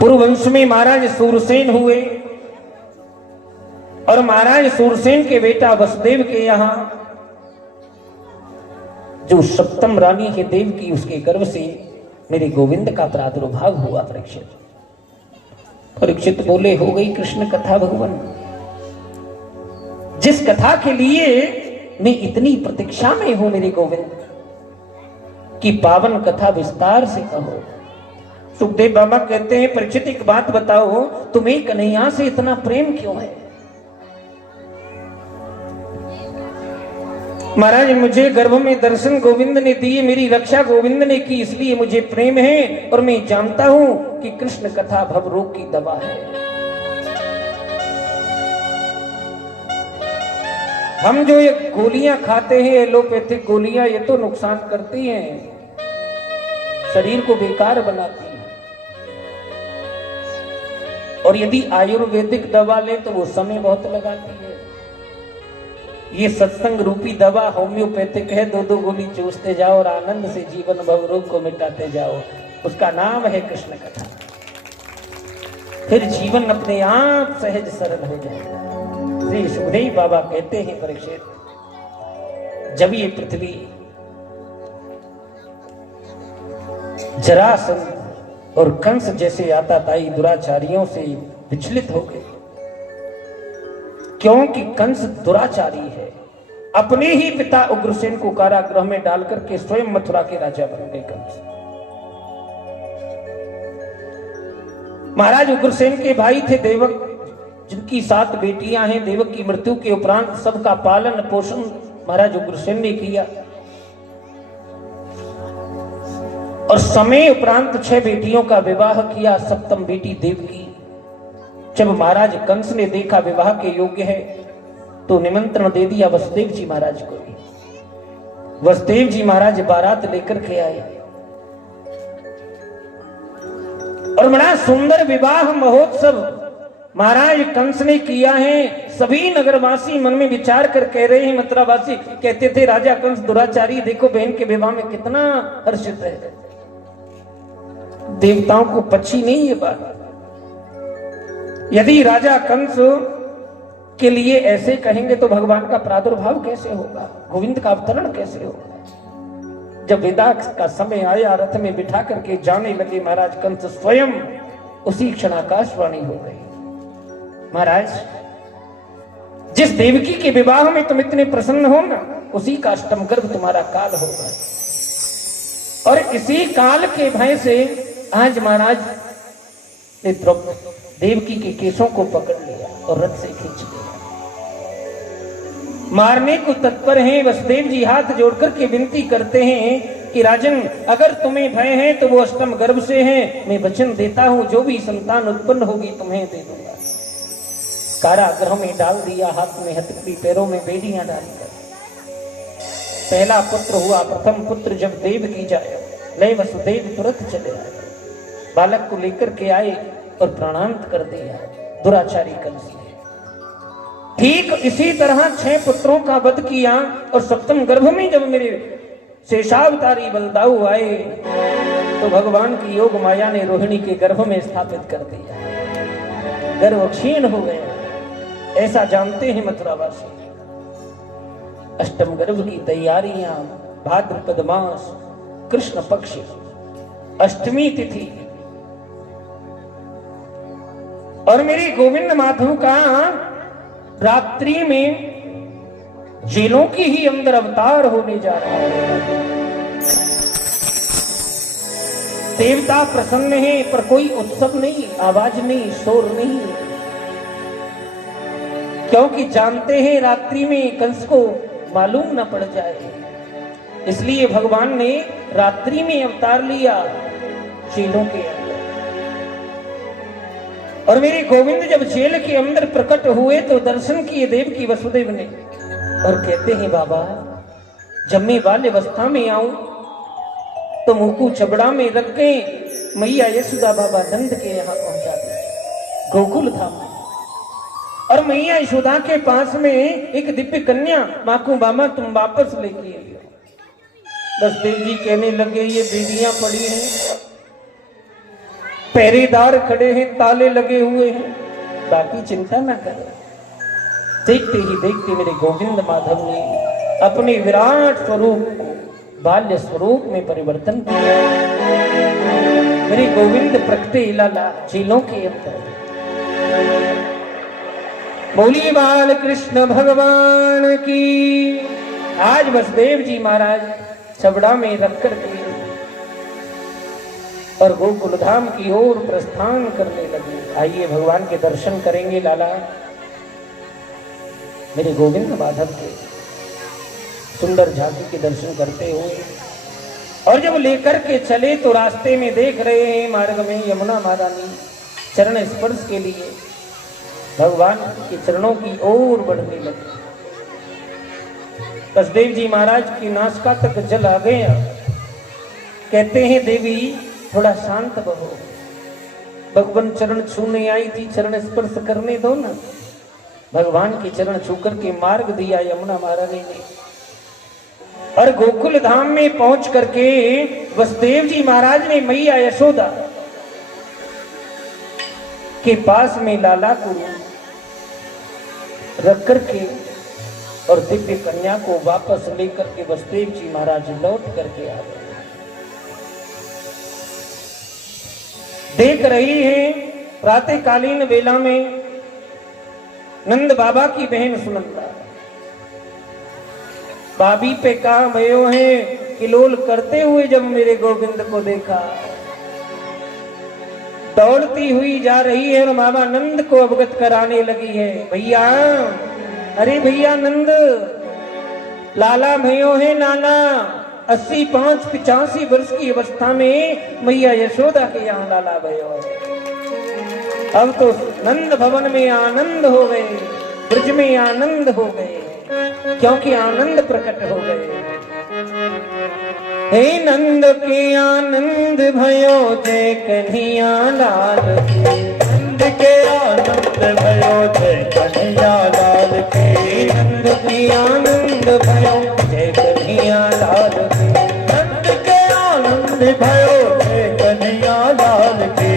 पुरुवंश में महाराज सूरसेन हुए और महाराज सूरसेन के बेटा वसुदेव के यहां जो सप्तम रानी है देवकी, उसके गर्भ से मेरे गोविंद का प्रादुर्भाव हुआ। परीक्षित बोले, हो गई कृष्ण कथा भगवान। जिस कथा के लिए मैं इतनी प्रतीक्षा में हूं मेरे गोविंद की पावन कथा विस्तार से कहो। सुखदेव बाबा कहते हैं, परीक्षित एक बात बताओ, तुम्हें कन्हैया से इतना प्रेम क्यों है? महाराज, मुझे गर्भ में दर्शन गोविंद ने दिए, मेरी रक्षा गोविंद ने की, इसलिए मुझे प्रेम है और मैं जानता हूं कि कृष्ण कथा भव रोग की दवा है। हम जो ये गोलियां खाते हैं, एलोपैथिक गोलियां, ये तो नुकसान करती हैं, शरीर को बेकार बनाती है। और यदि आयुर्वेदिक दवा ले तो वो समय बहुत लगाती है। ये सत्संग रूपी दवा होम्योपैथिक है, 2-2 गोली चूसते जाओ और आनंद से जीवन भव रोग को मिटाते जाओ। उसका नाम है कृष्ण कथा। फिर जीवन अपने आप सहज सरल हो जाएगा। श्री सुखदेव बाबा कहते हैं, परीक्षित, जब ये पृथ्वी जरासंध और कंस जैसे आताताई दुराचारियों से विचलित हो गए, क्योंकि कंस दुराचारी है, अपने ही पिता उग्रसेन को कारागृह में डालकर के स्वयं मथुरा के राजा बन गए कंस। महाराज उग्रसेन के भाई थे देवक, जिनकी 7 बेटियां हैं। देवक की मृत्यु के उपरांत सबका पालन पोषण महाराज उग्रसेन ने किया और समय उपरांत 6 बेटियों का विवाह किया। सप्तम बेटी देवकी जब महाराज कंस ने देखा विवाह के योग्य है तो निमंत्रण दे दिया वसुदेव जी महाराज को। वसुदेव जी महाराज बारात लेकर के आए और बड़ा सुंदर विवाह महोत्सव महाराज कंस ने किया है। सभी नगरवासी मन में विचार कर कह रहे हैं, मथुरावासी कहते थे, राजा कंस दुराचारी, देखो बहन के विवाह में कितना हर्षित है। देवताओं को पची नहीं ये बात। यदि राजा कंस के लिए ऐसे कहेंगे तो भगवान का प्रादुर्भाव कैसे होगा, गोविंद का अवतरण कैसे होगा। जब विदा का समय आया, रथ में बिठा करके जाने लगे महाराज कंस, स्वयं उसी क्षण आकाशवाणी हो गई, महाराज जिस देवकी के विवाह में तुम इतने प्रसन्न हो ना, उसी का अष्टम गर्भ तुम्हारा काल होगा। और इसी काल के भय से आज महाराज ने देवकी के केशों को पकड़ लिया और रथ से खींच लिया, मारने को तत्पर हैं। वसुदेव जी हाथ जोड़कर के विनती करते हैं कि राजन, अगर तुम्हें भय है तो वो अष्टम गर्भ से है। मैं वचन देता हूं जो भी संतान उत्पन्न होगी तुम्हें दे दूंगा। कारागृह में डाल दिया, हाथ में हथकड़ी, पैरों में बेड़ियां डालकर। पहला पुत्र हुआ, प्रथम पुत्र जब देव की जाए, ले वसुदेव तुरंत चले आए, बालक को लेकर के आए और प्रणांत कर दिया दुराचारी कंस ने। ठीक इसी तरह 6 पुत्रों का वध किया और सप्तम गर्भ में जब मेरे शेषावतारी बलदाऊ आए तो भगवान की योग माया ने रोहिणी के गर्भ में स्थापित कर दिया। गर्भ क्षीण हो गया, ऐसा जानते हैं मथुरावासी। अष्टम गर्भ की तैयारियां, भाद्रपद मास, कृष्ण पक्ष, अष्टमी तिथि, और मेरे गोविंद माधव का रात्रि में जेलों की ही अंदर अवतार होने जा रहा है। देवता प्रसन्न है पर कोई उत्सव नहीं, आवाज नहीं, शोर नहीं, क्योंकि जानते हैं रात्रि में कंस को मालूम न पड़ जाए, इसलिए भगवान ने रात्रि में अवतार लिया जेलों के अंदर। और मेरे गोविंद जब जेल के अंदर प्रकट हुए तो दर्शन किए देव की वसुदेव ने और कहते हैं, बाबा जब मैं बाल्य अवस्था में आऊं तो मुकु चबड़ा में रख के मैया यशोदा बाबा नंद के यहाँ पहुंचा दे, गोकुल धाम। और मैया यशोदा के पास में एक दिव्य कन्या, माकू बामा तुम वापस लेके आइए। वसुदेव जी कहने लगे, ये बेड़ियां पड़ी हैं, पहरेदार खड़े हैं, ताले लगे हुए हैं, बाकी चिंता ना करें। देखते ही देखते मेरे गोविंद माधव ने अपने विराट स्वरूप को बाल्य स्वरूप में परिवर्तन किया। मेरे गोविंद प्रकटे लाला झीलों के अंदर। बोलिए बाल कृष्ण भगवान की। आज वसुदेव जी महाराज छबड़ा में रख कर के और गोकुल धाम की ओर प्रस्थान करने लगे। आइए भगवान के दर्शन करेंगे लाला मेरे गोविंद माधव के सुंदर झांकी के दर्शन करते हुए। और जब लेकर के चले तो रास्ते में देख रहे हैं मार्ग में यमुना महारानी चरण स्पर्श के लिए भगवान के चरणों की ओर बढ़ने लगे। वसुदेव जी महाराज की नासिका तक जल आ गया। कहते हैं देवी थोड़ा शांत बहो, भगवान चरण छूने आई थी, चरण स्पर्श करने दो ना। भगवान के चरण छूकर के मार्ग दिया यमुना महारानी ने। और गोकुल धाम में पहुंच करके वसुदेव जी महाराज ने मैया यशोदा के पास में लाला को रख करके और दिव्य कन्या को वापस लेकर के वसुदेव जी महाराज लौट करके आ गए। देख रही है प्रातःकालीन वेला में नंद बाबा की बहन सुनंदा भाभी पे कहा भयो है किलोल करते हुए जब मेरे गोविंद को देखा, दौड़ती हुई जा रही है और मामा नंद को अवगत कराने लगी है। भैया, अरे भैया नंद, लाला भयो है लाला। 85-85 वर्ष की अवस्था में मैया यशोदा के यहाँ लाला भयो है। अब तो नंद भवन में आनंद हो गए, ब्रज में आनंद हो गए, क्योंकि आनंद प्रकट हो गए। हे नंद के आनंद भयो जय कन्हैया लाल के। नंद के आनंद भयो जय कन्हैया लाल के। नंद के आनंद भयो जय कन्हैया लाल के। नंद के आनंद भयो जय कन्हैया लाल के।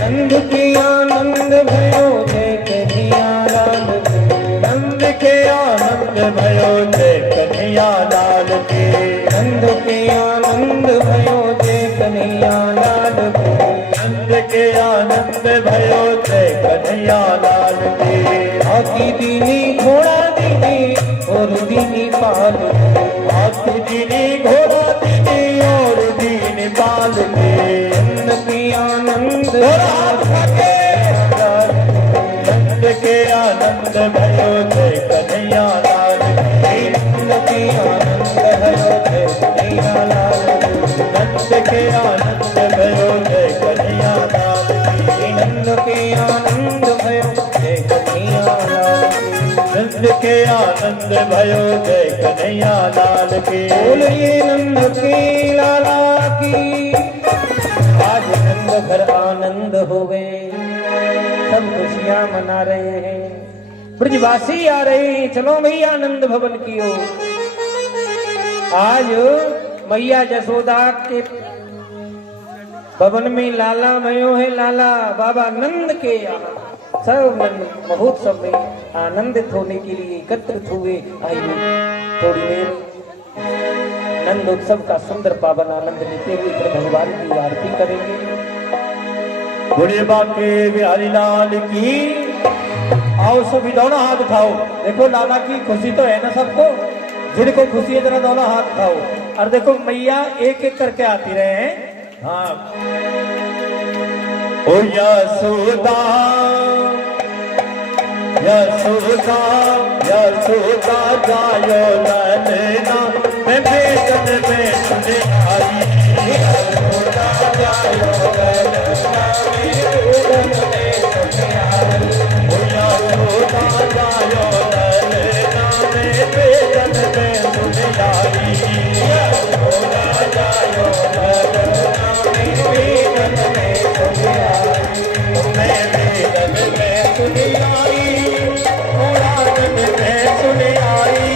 नंद के आनंद भयो जय कन्हैया लाल के। नंद के आनंद भयो जय कन्हैया लाल के। नंद के आनंद भयो जय कन्हैया लाल के। नंद के आनंद भयो जय कन्हैया लाल के। हाथी दीनी घोड़ा दीनी और दीनी पाल के। हाथी दीनी घोड़ा दीनी और दीनी पाल के। नंद के आनंद नंद के आनंद भयो जय कन्हैया लाल के। नंद के आनंद भयो जय कन्हैया लाल के। नंद के आनंद भयो जय कन्हैया लाल के। नंद के आनंद भयो जय कन्हैया लाल के। नंद के आनंद भयो जय कन्हैया लाल के। बोलिए नंद के लाला की। आज नंद घर आनंद हो गए, सब खुशियां मना रहे हैं, ब्रजवासी आ रहे हैं। चलो भैया आनंद भवन की ओर। आज मैया यशोदा के भवन में लाला भयो है लाला बाबा नंद के सब महोत्सव में आनंदित होने के लिए एकत्रित हुए। आइए थोड़ी देर नंद उत्सव का सुंदर पावन आनंद लेते हुए फिर भगवान की आरती करेंगे। बुढ़े बाके बिहारी लाल की। आओ सभी दोनों हाथ उठाओ। देखो लाला की खुशी तो है ना सबको, जिनको खुशी है जरा दोनों हाथ उठाओ। और देखो मैया एक एक करके आती रहे हैं। हाँ ओ यशोदा यशोदा यशोदा जायो ललना मैं बेकत में तुझे आई। यशोदा जायो ललना मैं बेकत में तुझे आई। ओ यशोदा जायो ललना मैं बेकत में तुझे आई। यशोदा जायो ललना मैं बेकत में तुझे आई। मैं बेकत में तुझे आई। पुराण में सुने आई।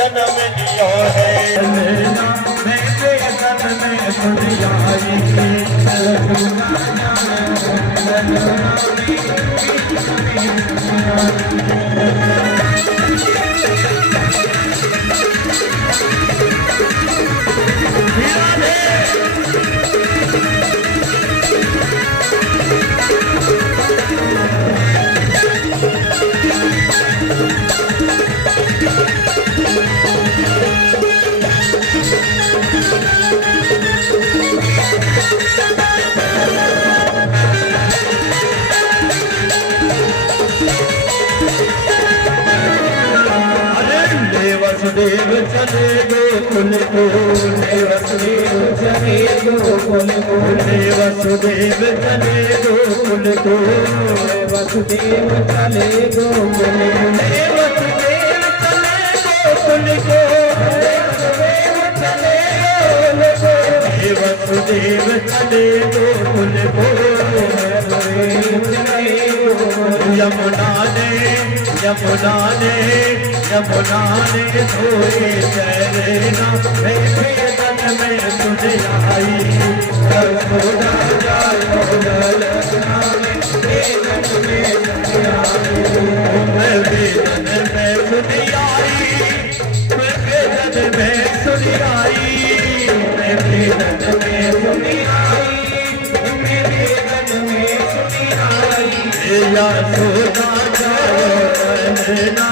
जन्म लियो है लेना मेरे जन्म में सुन आई वसुदेव चले गोकुल को वसुदेव चले गोकुल को वसुदेव चले गोकुल को वसुदेव चले गोकुल को वसुदेव चले वसुदेव चले गोकुल को यमुना ने यमुना ने यमुना ने धोए चरना मेरे तन में तुझ आई यमुना जायो ललना मेरे तन में तुझ आई मेरे तन में तुझ आई मेरे तन में तुझ आई मेरे तन में तुझ आई मेरे तन में तुझ आई या सोना जायो ललना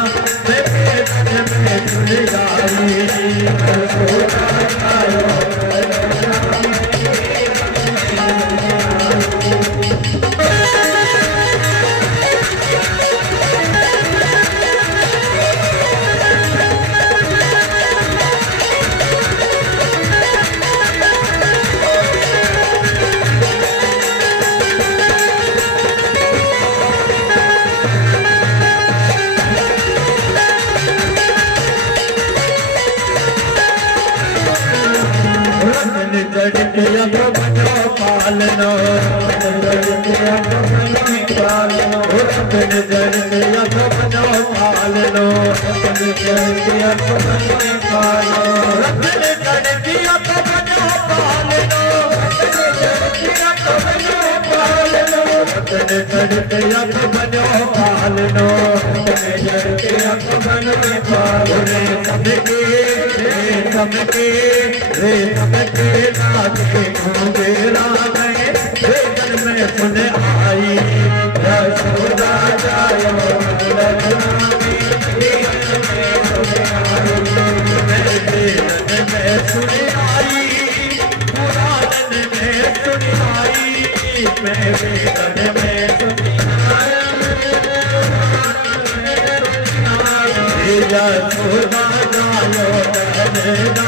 पालनो सबके रे सबके नाचे मेरा में जन में सुन आई यशोदा जायो ललना में सुन आई पुराण में सुन आई मेरे जन में सुन आई यशोदा जायो ललना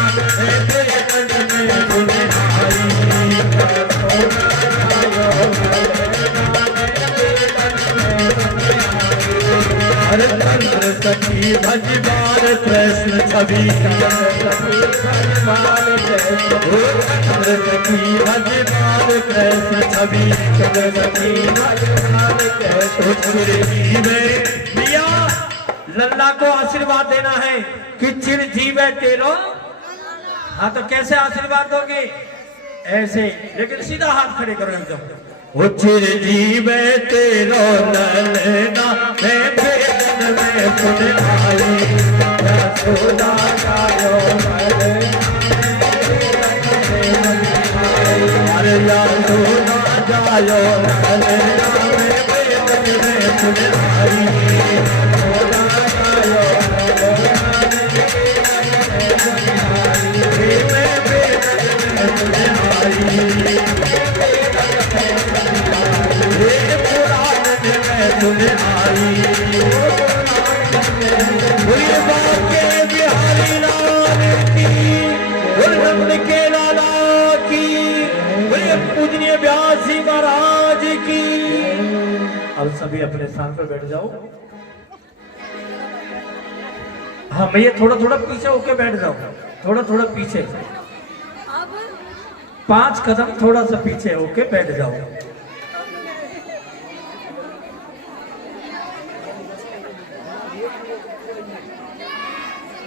हर चंद्र सखी भजबार कृष्ण छवि चंद्र सखी भजबार कृष्ण छवि भैया लल्ला को आशीर्वाद देना है कि चिर जीवे तेरो। हाँ तो कैसे आशीर्वाद दोगे? ऐसे, लेकिन सीधा हाथ खड़े करो एकदम। वो चिर जीवे तेरो ललना मैं भेदन में सुन आई यशोदा जायो अरे यशोदा जायो ललना मैं भेदन में सुन आई यशोदा जायो मैं भेदन में सुन आई तुझे आई बाके बिहारी लाल की नंद के लाला की पूजनीय व्यास जी महाराज की। अब सभी अपने स्थान पर बैठ जाओ। हाँ भैया थोड़ा थोड़ा पीछे होके बैठ जाओ, थोड़ा थोड़ा पीछे, 5 कदम थोड़ा सा पीछे होके बैठ जाओ।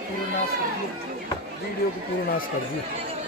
पूरा नाश कर दिया, वीडियो को पूरा नाश कर दिया।